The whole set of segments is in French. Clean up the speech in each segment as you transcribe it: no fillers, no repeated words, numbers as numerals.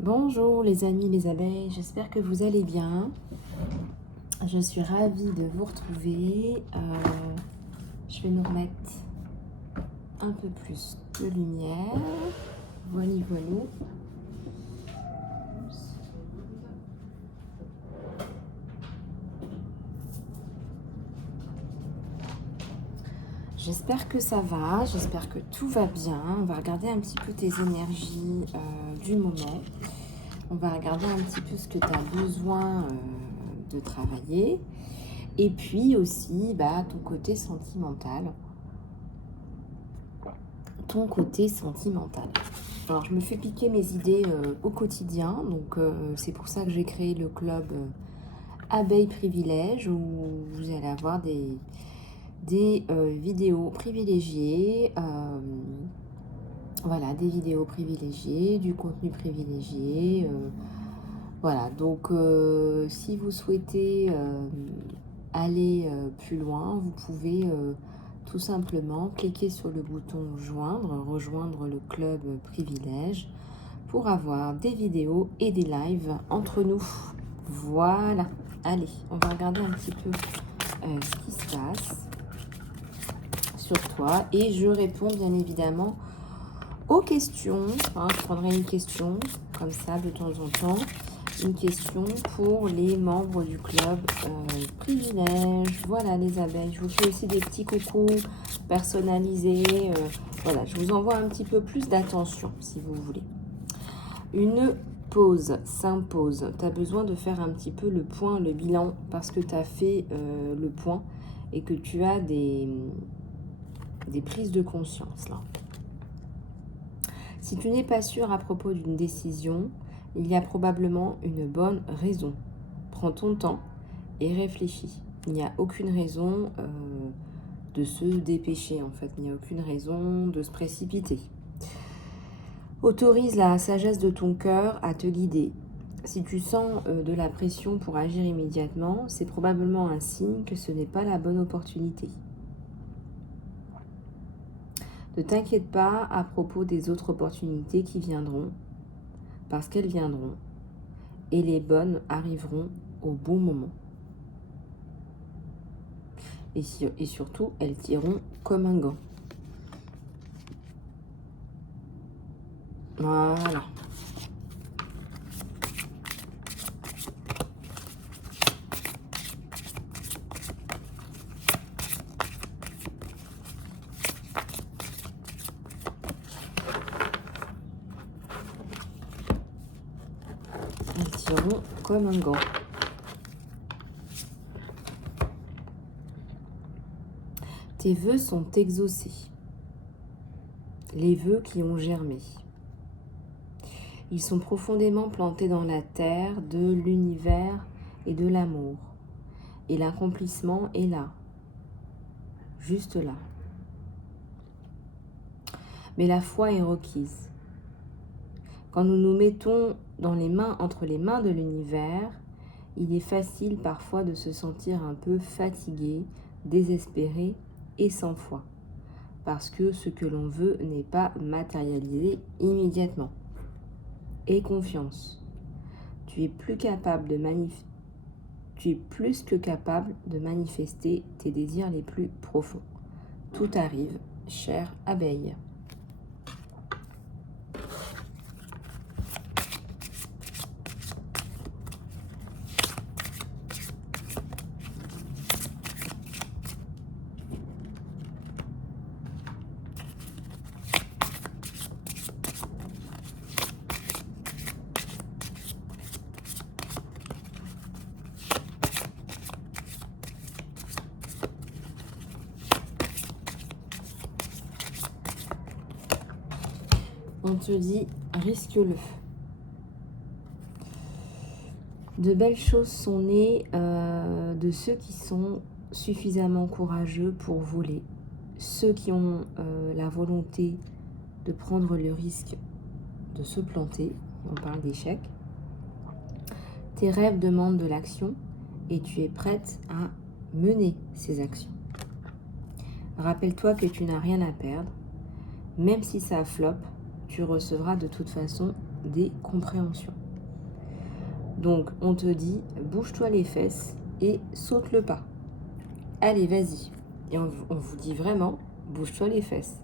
Bonjour les amis, les abeilles, j'espère que vous allez bien. Je suis ravie de vous retrouver. Je vais nous remettre un peu plus de lumière. Voilà, voilà. J'espère que ça va, j'espère que tout va bien. On va regarder un petit peu tes énergies du moment. On va regarder un petit peu ce que tu as besoin de travailler. Et puis aussi, ton côté sentimental. Ton côté sentimental. Alors, je me fais piquer mes idées au quotidien. Donc, c'est pour ça que j'ai créé le club Abeilles Privilèges où vous allez avoir des vidéos privilégiées. Voilà, des vidéos privilégiées, du contenu privilégié. Voilà, donc si vous souhaitez aller plus loin, vous pouvez tout simplement cliquer sur le bouton joindre, rejoindre le club privilège pour avoir des vidéos et des lives entre nous. Voilà, allez, on va regarder un petit peu ce qui se passe sur toi et je réponds bien évidemment aux questions. Je prendrai une question comme ça de temps en temps. Une question pour les membres du club privilège. Voilà les abeilles. Je vous fais aussi des petits coucous personnalisés. Voilà, je vous envoie un petit peu plus d'attention si vous voulez. Une pause s'impose. Tu as besoin de faire un petit peu le point, le bilan parce que tu as fait le point et que tu as des prises de conscience là. Si tu n'es pas sûr à propos d'une décision, il y a probablement une bonne raison. Prends ton temps et réfléchis. Il n'y a aucune raison de se dépêcher en fait. Il n'y a aucune raison de se précipiter. Autorise la sagesse de ton cœur à te guider. Si tu sens de la pression pour agir immédiatement, c'est probablement un signe que ce n'est pas la bonne opportunité. Ne t'inquiète pas à propos des autres opportunités qui viendront, parce qu'elles viendront, et les bonnes arriveront au bon moment. Et surtout, elles tireront comme un gant. Voilà. Elles tireront comme un gant. Tes vœux sont exaucés. Les vœux qui ont germé. Ils sont profondément plantés dans la terre de l'univers et de l'amour. Et l'accomplissement est là. Juste là. Mais la foi est requise. Quand nous nous mettons entre les mains de l'univers, il est facile parfois de se sentir un peu fatigué, désespéré et sans foi, parce que ce que l'on veut n'est pas matérialisé immédiatement. Aie confiance. Tu es plus que capable de manifester tes désirs les plus profonds. Tout arrive, chère abeille. On te dit, risque-le. De belles choses sont nées de ceux qui sont suffisamment courageux pour voler. Ceux qui ont la volonté de prendre le risque de se planter. On parle d'échec. Tes rêves demandent de l'action et tu es prête à mener ces actions. Rappelle-toi que tu n'as rien à perdre. Même si ça floppe, tu recevras de toute façon des compréhensions. Donc, on te dit, bouge-toi les fesses et saute le pas. Allez, vas-y. Et on vous dit vraiment, bouge-toi les fesses.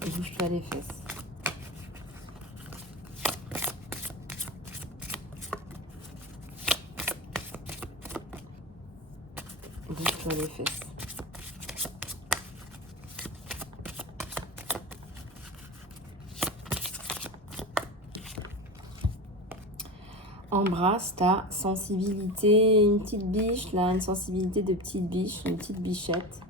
Bouge-toi les fesses. Bouge-toi les fesses. Embrasse ta sensibilité, une petite biche, là, une sensibilité de petite biche, une petite bichette.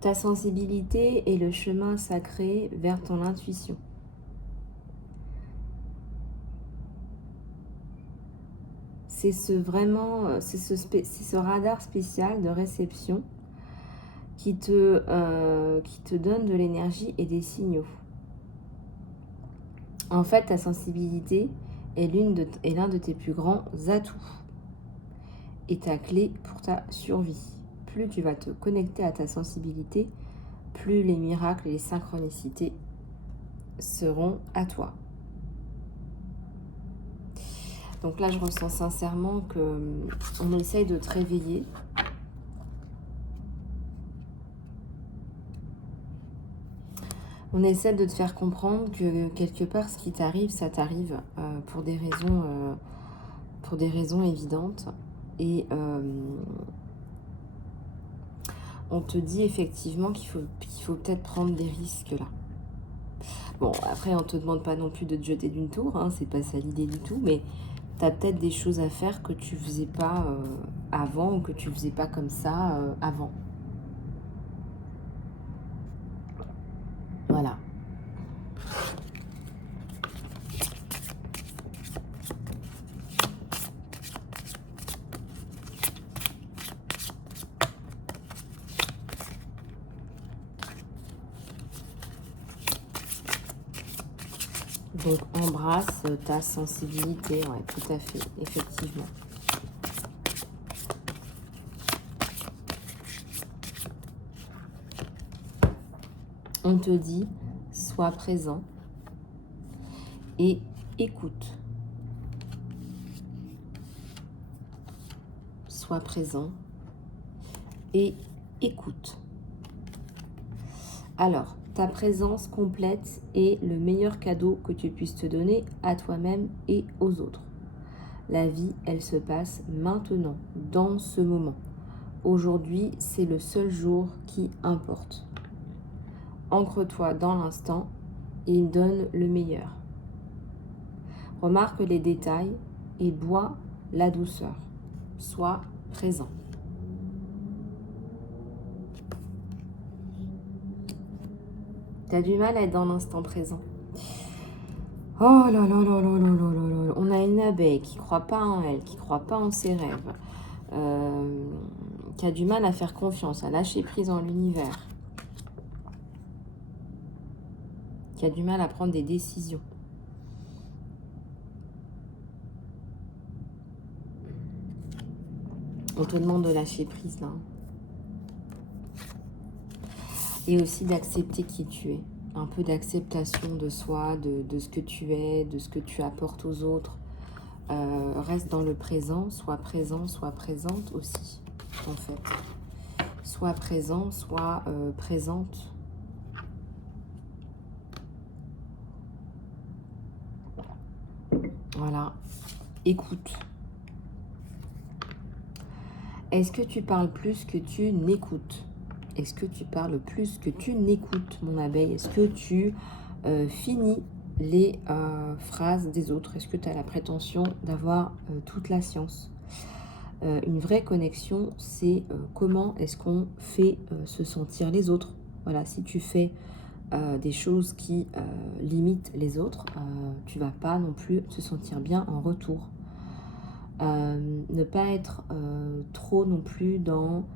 Ta sensibilité est le chemin sacré vers ton intuition. C'est ce radar spécial de réception qui te donne de l'énergie et des signaux. En fait, ta sensibilité est l'un de tes plus grands atouts et ta clé pour ta survie. Plus tu vas te connecter à ta sensibilité, plus les miracles et les synchronicités seront à toi. Donc là, je ressens sincèrement qu'on essaye de te réveiller. On essaie de te faire comprendre que quelque part, ce qui t'arrive, ça t'arrive pour des raisons évidentes. Et on te dit effectivement qu'il faut peut-être prendre des risques là. Bon, après, on ne te demande pas non plus de te jeter d'une tour, hein, c'est pas ça l'idée du tout, mais tu as peut-être des choses à faire que tu faisais pas avant ou que tu faisais pas comme ça avant. Voilà. Donc, embrasse ta sensibilité, ouais, tout à fait, effectivement. On te dit, sois présent et écoute. Sois présent et écoute. Alors, ta présence complète est le meilleur cadeau que tu puisses te donner à toi-même et aux autres. La vie, elle se passe maintenant, dans ce moment. Aujourd'hui, c'est le seul jour qui importe. Ancre-toi dans l'instant et donne le meilleur. Remarque les détails et bois la douceur. Sois présent. Tu as du mal à être dans l'instant présent. Oh là là là là là là là là. On a une abeille qui ne croit pas en elle, qui ne croit pas en ses rêves, qui a du mal à faire confiance, à lâcher prise en l'univers, qui a du mal à prendre des décisions. On te demande de lâcher prise là. Et aussi d'accepter qui tu es. Un peu d'acceptation de soi, de ce que tu es, de ce que tu apportes aux autres. Reste dans le présent, sois présente aussi, en fait. Sois présent, sois présente. Voilà. Écoute. Est-ce que tu parles plus que tu n'écoutes ? Est-ce que tu parles plus que tu n'écoutes, mon abeille ? Est-ce que tu finis les phrases des autres ? Est-ce que tu as la prétention d'avoir toute la science ? Une vraie connexion, c'est comment est-ce qu'on fait se sentir les autres. Voilà, si tu fais des choses qui limitent les autres, tu vas pas non plus te sentir bien en retour. Ne pas être trop non plus dans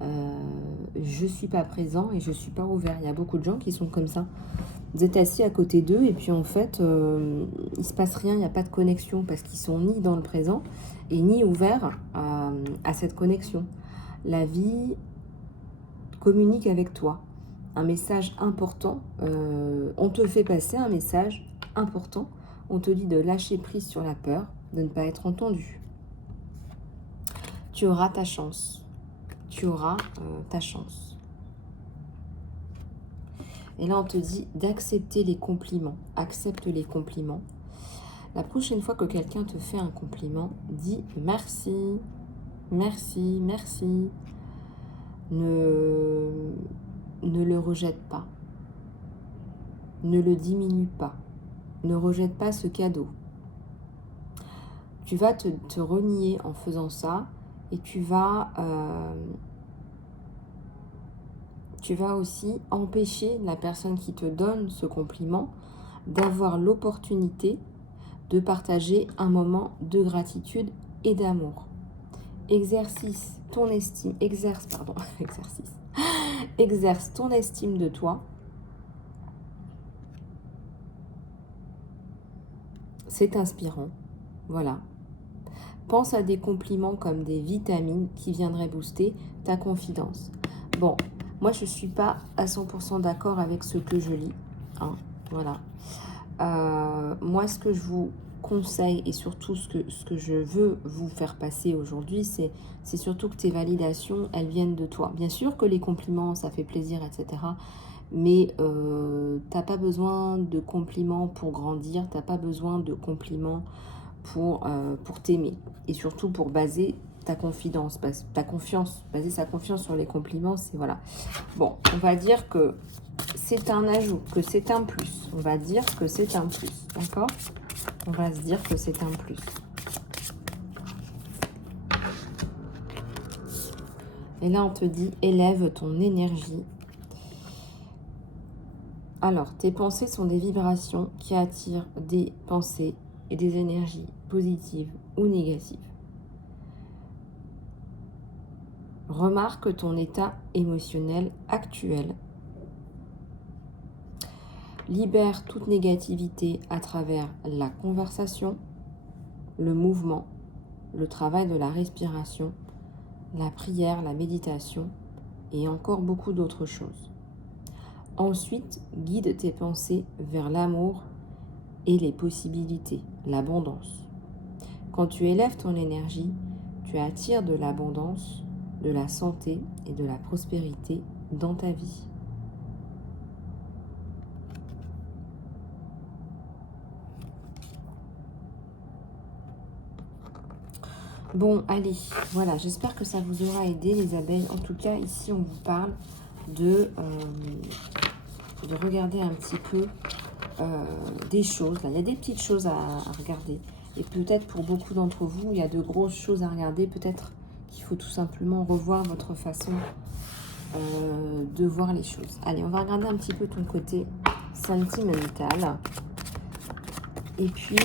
je suis pas présent et je suis pas ouvert. Il y a beaucoup de gens qui sont comme ça. Vous êtes assis à côté d'eux et puis en fait, il se passe rien, il n'y a pas de connexion parce qu'ils sont ni dans le présent et ni ouverts à cette connexion. La vie communique avec toi. Un message important, on te fait passer un message important. On te dit de lâcher prise sur la peur, de ne pas être entendu. Tu auras ta chance. Tu auras ta chance. Et là, on te dit d'accepter les compliments. Accepte les compliments. La prochaine fois que quelqu'un te fait un compliment, dis merci, merci, merci. Ne le rejette pas. Ne le diminue pas. Ne rejette pas ce cadeau. Tu vas te renier en faisant ça et tu vas aussi empêcher la personne qui te donne ce compliment d'avoir l'opportunité de partager un moment de gratitude et d'amour. Exerce ton estime de toi. C'est inspirant. Voilà. Pense à des compliments comme des vitamines qui viendraient booster ta confiance. Bon, moi je ne suis pas à 100% d'accord avec ce que je lis. Hein, voilà. Moi, ce que je vous conseille et surtout ce que je veux vous faire passer aujourd'hui, c'est surtout que tes validations, elles viennent de toi. Bien sûr que les compliments, ça fait plaisir, etc. Mais t'as pas besoin de compliments pour grandir, t'as pas besoin de compliments pour t'aimer. Et surtout pour baser ta confiance, baser sa confiance sur les compliments, c'est voilà. Bon, on va dire que c'est un ajout, que c'est un plus. On va dire que c'est un plus, d'accord? On va se dire que c'est un plus. Et là, on te dit, élève ton énergie. Alors, tes pensées sont des vibrations qui attirent des pensées et des énergies positives ou négatives. Remarque ton état émotionnel actuel. Libère toute négativité à travers la conversation, le mouvement, le travail de la respiration, la prière, la méditation et encore beaucoup d'autres choses. Ensuite, guide tes pensées vers l'amour et les possibilités, l'abondance. Quand tu élèves ton énergie, tu attires de l'abondance, de la santé et de la prospérité dans ta vie. Bon, allez, voilà, j'espère que ça vous aura aidé les abeilles. En tout cas, ici, on vous parle de regarder un petit peu des choses. Là, il y a des petites choses à regarder. Et peut-être pour beaucoup d'entre vous, il y a de grosses choses à regarder. Peut-être qu'il faut tout simplement revoir votre façon de voir les choses. Allez, on va regarder un petit peu ton côté sentimental. Et puis...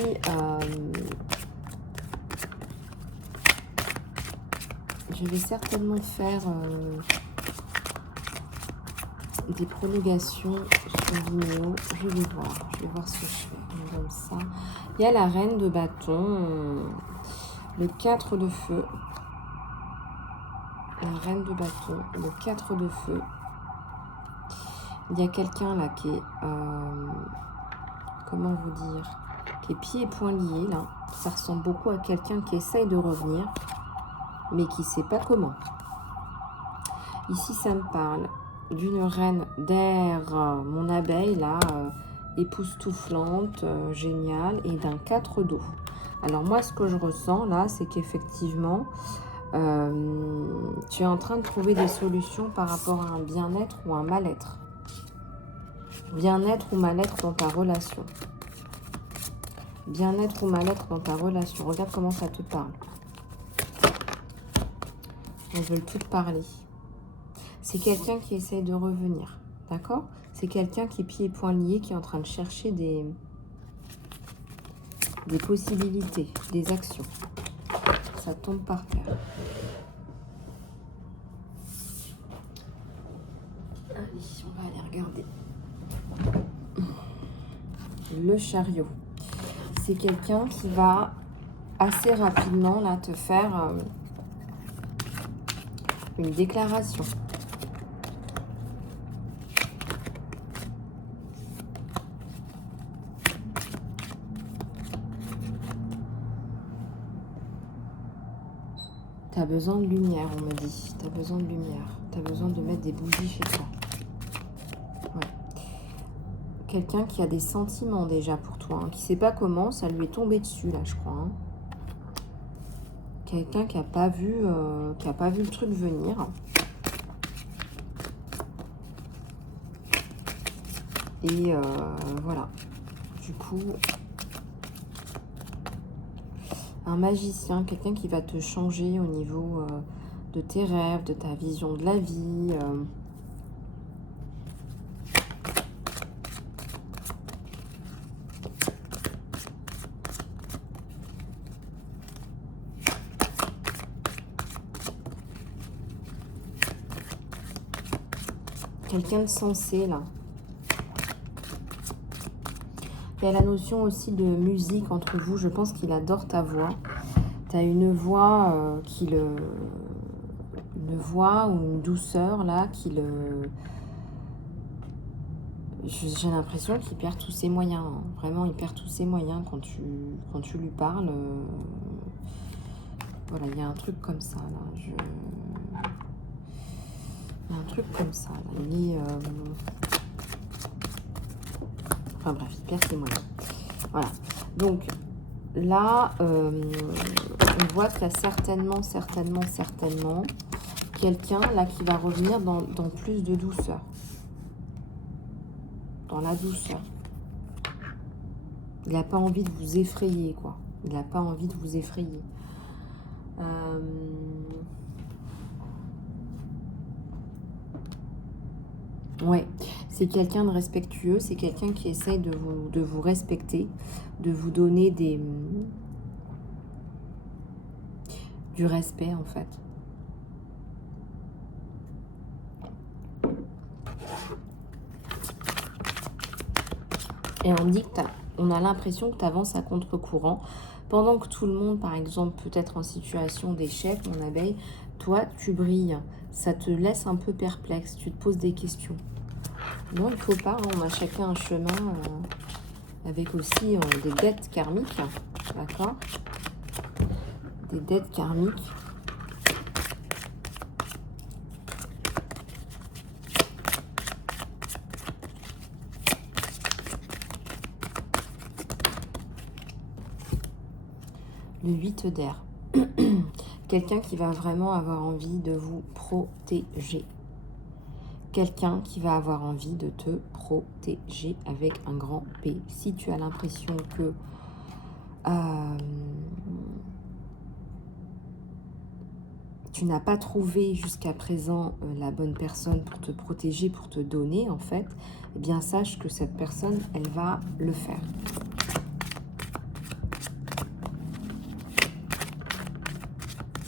je vais certainement faire des prolongations sur Vimeo. Je vais voir ce que je fais. On donne ça. Il y a la reine de bâton, le 4 de feu. La reine de bâton, le 4 de feu. Il y a quelqu'un là qui est, comment vous dire, qui est pieds et poings liés là. Ça ressemble beaucoup à quelqu'un qui essaye de revenir, mais qui ne sait pas comment. Ici, ça me parle d'une reine d'air, mon abeille, là, époustouflante, géniale, et d'un 4 d'eau. Alors moi, ce que je ressens, là, c'est qu'effectivement, tu es en train de trouver des solutions par rapport à un bien-être ou un mal-être. Bien-être ou mal-être dans ta relation. Bien-être ou mal-être dans ta relation. Regarde comment ça te parle. Elles veulent toutes parler. C'est quelqu'un qui essaye de revenir, d'accord? C'est quelqu'un qui est pieds et poings liés, qui est en train de chercher des possibilités, des actions. Ça tombe par terre. on va aller regarder. Le chariot. C'est quelqu'un qui va assez rapidement là te faire une déclaration. T'as besoin de lumière, on me dit. T'as besoin de lumière. T'as besoin de mettre des bougies chez toi. Ouais. Quelqu'un qui a des sentiments déjà pour toi, hein, qui sait pas comment, ça lui est tombé dessus là, je crois. Hein. Quelqu'un qui a pas vu le truc venir. Et voilà. Du coup, un magicien, quelqu'un qui va te changer au niveau de tes rêves, de ta vision de la vie. Quelqu'un de sensé, là. Il y a la notion aussi de musique entre vous. Je pense qu'il adore ta voix. Tu as une voix une voix ou une douceur là qui le... J'ai l'impression qu'il perd tous ses moyens. Hein. Vraiment, il perd tous ses moyens quand tu lui parles. Voilà, il y a un truc comme ça là. Il y a un truc comme ça là. Il est... Enfin bref, il perd ses moyens. Voilà. Donc là, on voit qu'il y a certainement quelqu'un là qui va revenir dans plus de douceur. Dans la douceur. Il n'a pas envie de vous effrayer, quoi. Il n'a pas envie de vous effrayer. Ouais, c'est quelqu'un de respectueux, c'est quelqu'un qui essaye de vous respecter, de vous donner du respect, en fait. Et on dit que on a l'impression que tu avances à contre-courant. Pendant que tout le monde, par exemple, peut être en situation d'échec, mon abeille, toi, tu brilles. Ça te laisse un peu perplexe. Tu te poses des questions. Non, il ne faut pas. Hein, on a chacun un chemin avec aussi des dettes karmiques. D'accord? Des dettes karmiques. Le 8 d'air. Quelqu'un qui va vraiment avoir envie de vous protéger. Quelqu'un qui va avoir envie de te protéger avec un grand P. Si tu as l'impression que tu n'as pas trouvé jusqu'à présent la bonne personne pour te protéger, pour te donner, en fait, eh bien, sache que cette personne, elle va le faire.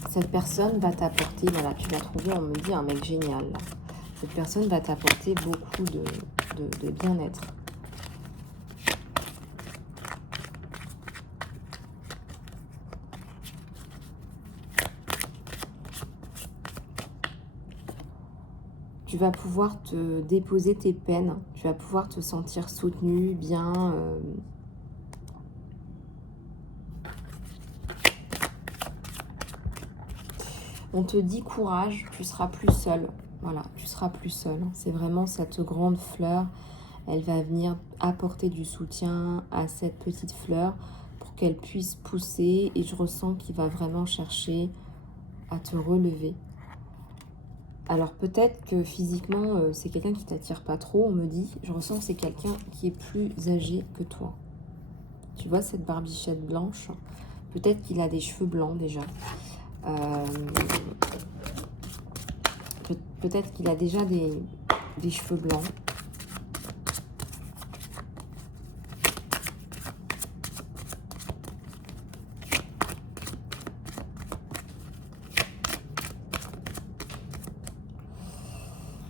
Cette personne va t'apporter, voilà, tu vas trouver, on me dit, un mec génial. Là. Cette personne va t'apporter beaucoup de bien-être. Tu vas pouvoir te déposer tes peines, tu vas pouvoir te sentir soutenu, bien. On te dit courage, tu seras plus seul. Voilà, tu seras plus seul. C'est vraiment cette grande fleur. Elle va venir apporter du soutien à cette petite fleur pour qu'elle puisse pousser. Et je ressens qu'il va vraiment chercher à te relever. Alors peut-être que physiquement, c'est quelqu'un qui t'attire pas trop, on me dit. Je ressens que c'est quelqu'un qui est plus âgé que toi. Tu vois cette barbichette blanche? Peut-être qu'il a des cheveux blancs déjà. Peut-être qu'il a déjà des cheveux blancs.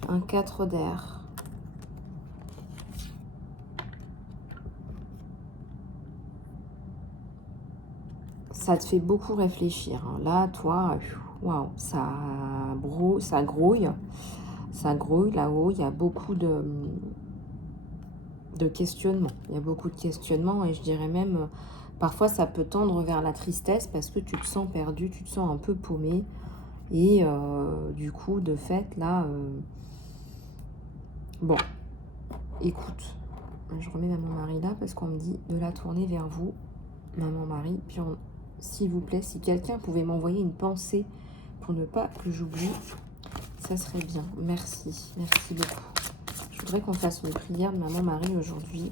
Un 4 d'air. ça te fait beaucoup réfléchir. Hein. Là, toi, waouh, ça grouille. Ça grouille là-haut. Il y a beaucoup de questionnements. Il y a beaucoup de questionnements et je dirais même, parfois, ça peut tendre vers la tristesse parce que tu te sens perdu, tu te sens un peu paumé. Et du coup, de fait, là, bon, écoute, je remets maman Marie là parce qu'on me dit de la tourner vers vous, maman Marie. Puis, s'il vous plaît, si quelqu'un pouvait m'envoyer une pensée pour ne pas que j'oublie, ça serait bien. Merci, merci beaucoup. Je voudrais qu'on fasse une prière de maman Marie aujourd'hui.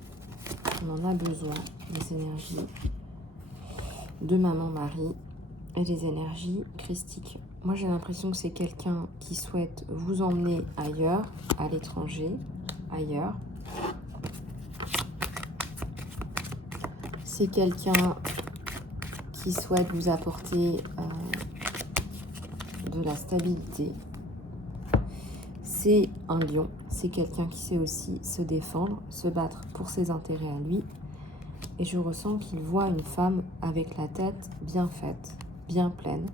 On en a besoin, des énergies de maman Marie et des énergies christiques. Moi, j'ai l'impression que c'est quelqu'un qui souhaite vous emmener ailleurs, à l'étranger, ailleurs. C'est quelqu'un qui souhaite vous apporter de la stabilité. C'est un lion, c'est quelqu'un qui sait aussi se défendre, se battre pour ses intérêts à lui. Et je ressens qu'il voit une femme avec la tête bien faite, bien pleine.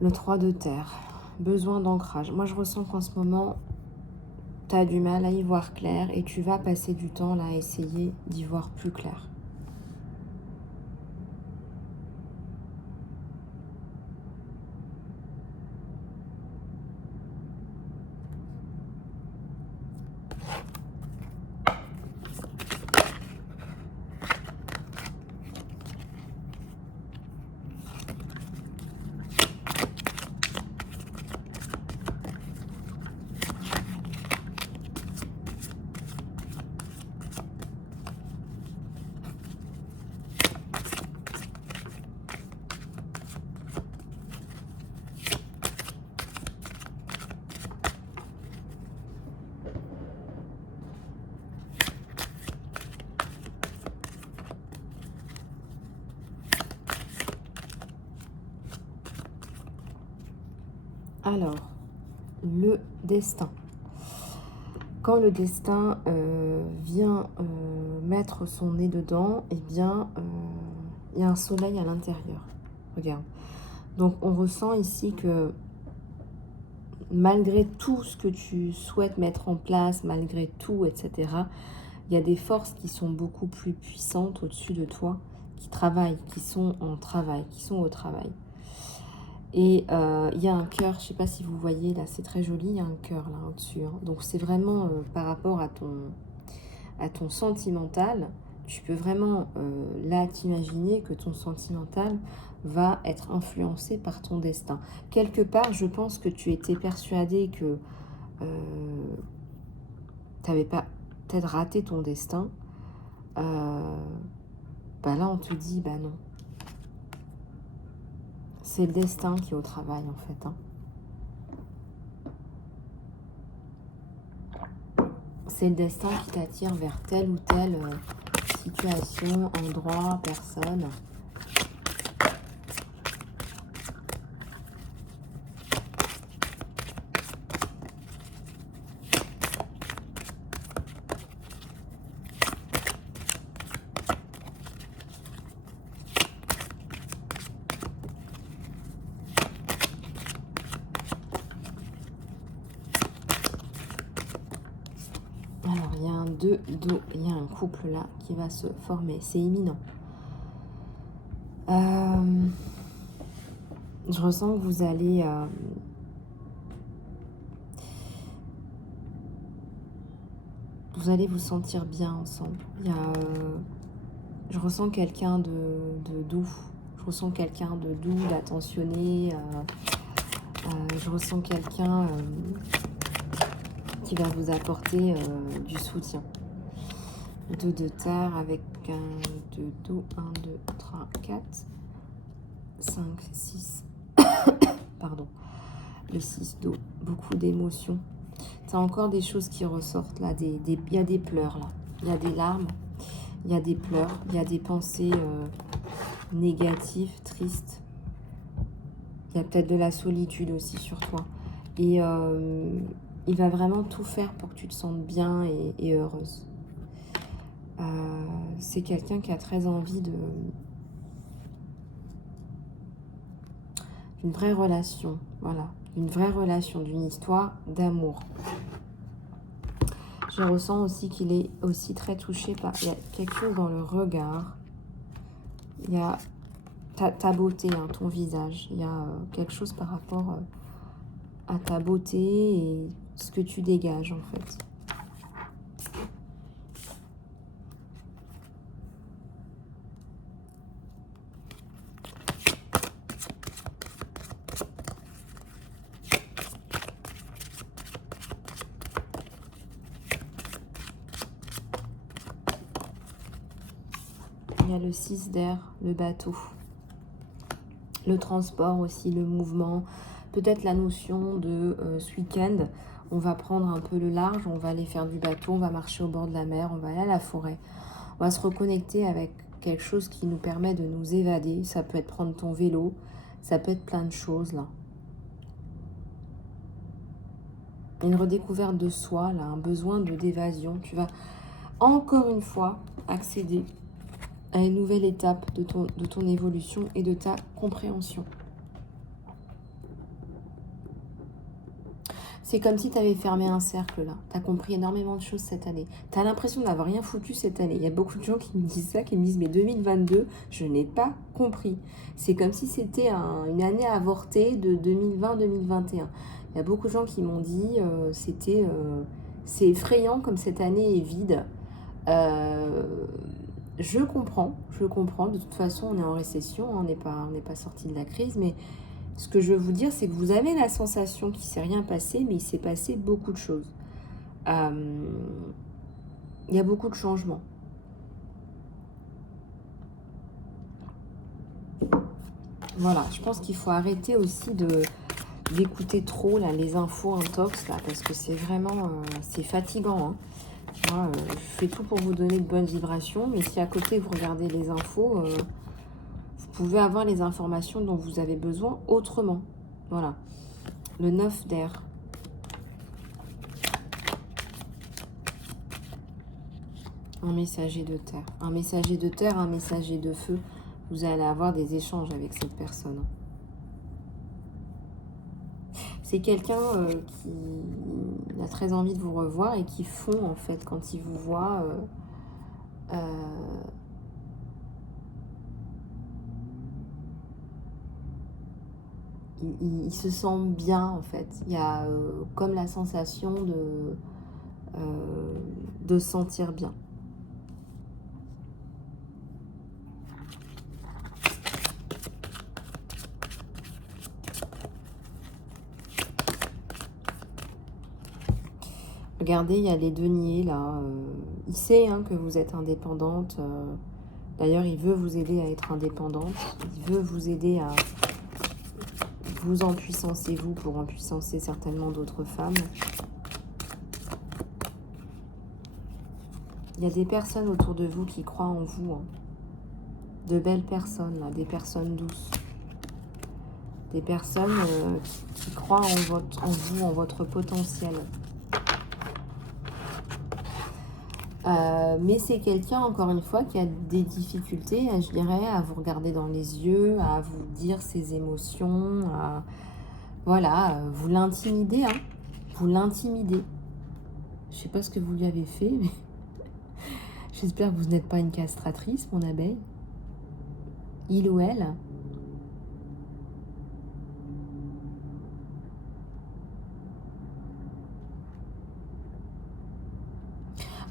Le 3 de terre, besoin d'ancrage. Moi, je ressens qu'en ce moment, tu as du mal à y voir clair et tu vas passer du temps là à essayer d'y voir plus clair. Alors, le destin. Quand le destin vient mettre son nez dedans, eh bien, il y a un soleil à l'intérieur. Regarde. Donc, on ressent ici que malgré tout ce que tu souhaites mettre en place, malgré tout, etc., il y a des forces qui sont beaucoup plus puissantes au-dessus de toi, qui travaillent, qui sont en travail, qui sont au travail. Et il y a un cœur, je ne sais pas si vous voyez, là, c'est très joli, il y a un cœur là au-dessus. Hein. Donc c'est vraiment par rapport à ton sentimental, tu peux vraiment là t'imaginer que ton sentimental va être influencé par ton destin. Quelque part, je pense que tu étais persuadé que tu n'avais pas peut-être raté ton destin. Bah là, on te dit, bah non. C'est le destin qui est au travail, en fait. Hein. C'est le destin qui t'attire vers telle ou telle situation, endroit, personne. Alors, il y a un 2 d'eau, il y a un couple là qui va se former, c'est imminent. Je ressens que vous allez... vous allez vous sentir bien ensemble. Il y a, je ressens quelqu'un de doux. Je ressens quelqu'un de doux, d'attentionné. Je ressens quelqu'un qui va vous apporter du soutien. 2 de terre avec un 2 d'eau. 1, 2, 3, 4, 5, 6. Pardon. Le 6 d'eau. Beaucoup d'émotions. Tu as encore des choses qui ressortent là. Il y a des pleurs là. Il y a des larmes. Il y a des pleurs, il y a des pensées négatives, tristes. Il y a peut-être de la solitude aussi sur toi. Et il va vraiment tout faire pour que tu te sentes bien et heureuse. C'est quelqu'un qui a très envie d'une vraie relation. Voilà, une vraie relation, d'une histoire d'amour. Je ressens aussi qu'il est aussi très touché par... Il y a quelque chose dans le regard. Il y a ta beauté, hein, ton visage. Il y a quelque chose par rapport à ta beauté et ce que tu dégages en fait. Il y a le 6 d'air, le bateau. Le transport aussi, le mouvement. Peut-être la notion de ce week-end, on va prendre un peu le large, on va aller faire du bateau, on va marcher au bord de la mer, on va aller à la forêt. On va se reconnecter avec quelque chose qui nous permet de nous évader. Ça peut être prendre ton vélo, ça peut être plein de choses là. Une redécouverte de soi, là, un besoin d'évasion. Tu vas encore une fois accéder à une nouvelle étape de ton évolution et de ta compréhension. C'est comme si tu avais fermé un cercle là. Tu as compris énormément de choses cette année. Tu as l'impression d'avoir rien foutu cette année. Il y a beaucoup de gens qui me disent ça, qui me disent mais 2022, je n'ai pas compris. C'est comme si c'était une année avortée de 2020-2021. Il y a beaucoup de gens qui m'ont dit c'est effrayant comme cette année est vide. Je comprends. De toute façon, on est en récession, on n'est pas sorti de la crise, mais ce que je veux vous dire, c'est que vous avez la sensation qu'il ne s'est rien passé, mais il s'est passé beaucoup de choses. Il y a beaucoup de changements. Voilà, je pense qu'il faut arrêter aussi d'écouter trop là, les infos intox, là, parce que c'est vraiment c'est fatigant. Hein. Moi, je fais tout pour vous donner de bonnes vibrations, mais si à côté vous regardez les infos, vous pouvez avoir les informations dont vous avez besoin autrement. Voilà. Le 9 d'air. Un messager de terre. Un messager de terre, un messager de feu. Vous allez avoir des échanges avec cette personne. C'est quelqu'un qui a très envie de vous revoir et qui fond en fait quand il vous voit. Il se sent bien en fait. Il y a comme la sensation de se sentir bien. Regardez, il y a les deniers là. Il sait hein, que vous êtes indépendante. D'ailleurs, il veut vous aider à être indépendante. Il veut vous aider à vous empuissancer, vous, pour empuissancer certainement d'autres femmes. Il y a des personnes autour de vous qui croient en vous. Hein. De belles personnes, là, des personnes douces. Des personnes qui croient en vous, en votre potentiel. Mais c'est quelqu'un, encore une fois, qui a des difficultés, je dirais, à vous regarder dans les yeux, à vous dire ses émotions, voilà, vous l'intimidez, hein, vous l'intimidez. Je sais pas ce que vous lui avez fait, mais j'espère que vous n'êtes pas une castratrice, mon abeille. Il ou elle.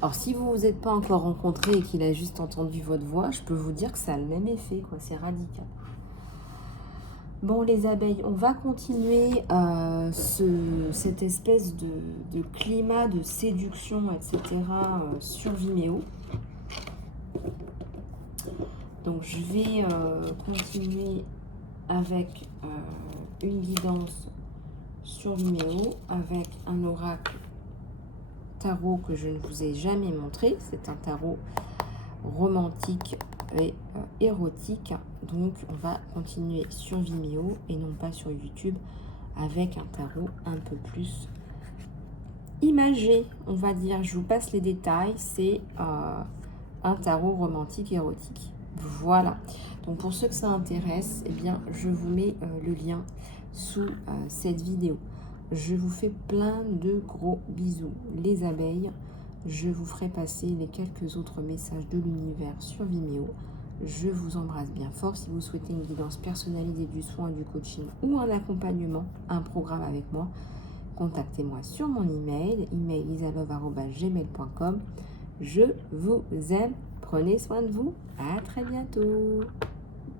Alors, si vous ne vous êtes pas encore rencontrés et qu'il a juste entendu votre voix, je peux vous dire que ça a le même effet, quoi. C'est radical. Bon, les abeilles, on va continuer cette espèce de climat de séduction, etc. Sur Vimeo. Donc, je vais continuer avec une guidance sur Vimeo, avec un oracle tarot que je ne vous ai jamais montré. C'est un tarot romantique et érotique. Donc on va continuer sur Vimeo et non pas sur YouTube avec un tarot un peu plus imagé, on va dire. Je vous passe les détails. C'est un tarot romantique érotique. Voilà. Donc pour ceux que ça intéresse, eh bien je vous mets le lien sous cette vidéo. Je vous fais plein de gros bisous, les abeilles. Je vous ferai passer les quelques autres messages de l'univers sur Vimeo. Je vous embrasse bien fort. Si vous souhaitez une guidance personnalisée du soin, du coaching ou un accompagnement, un programme avec moi, contactez-moi sur mon email isalove@gmail.com. Je vous aime. Prenez soin de vous. À très bientôt.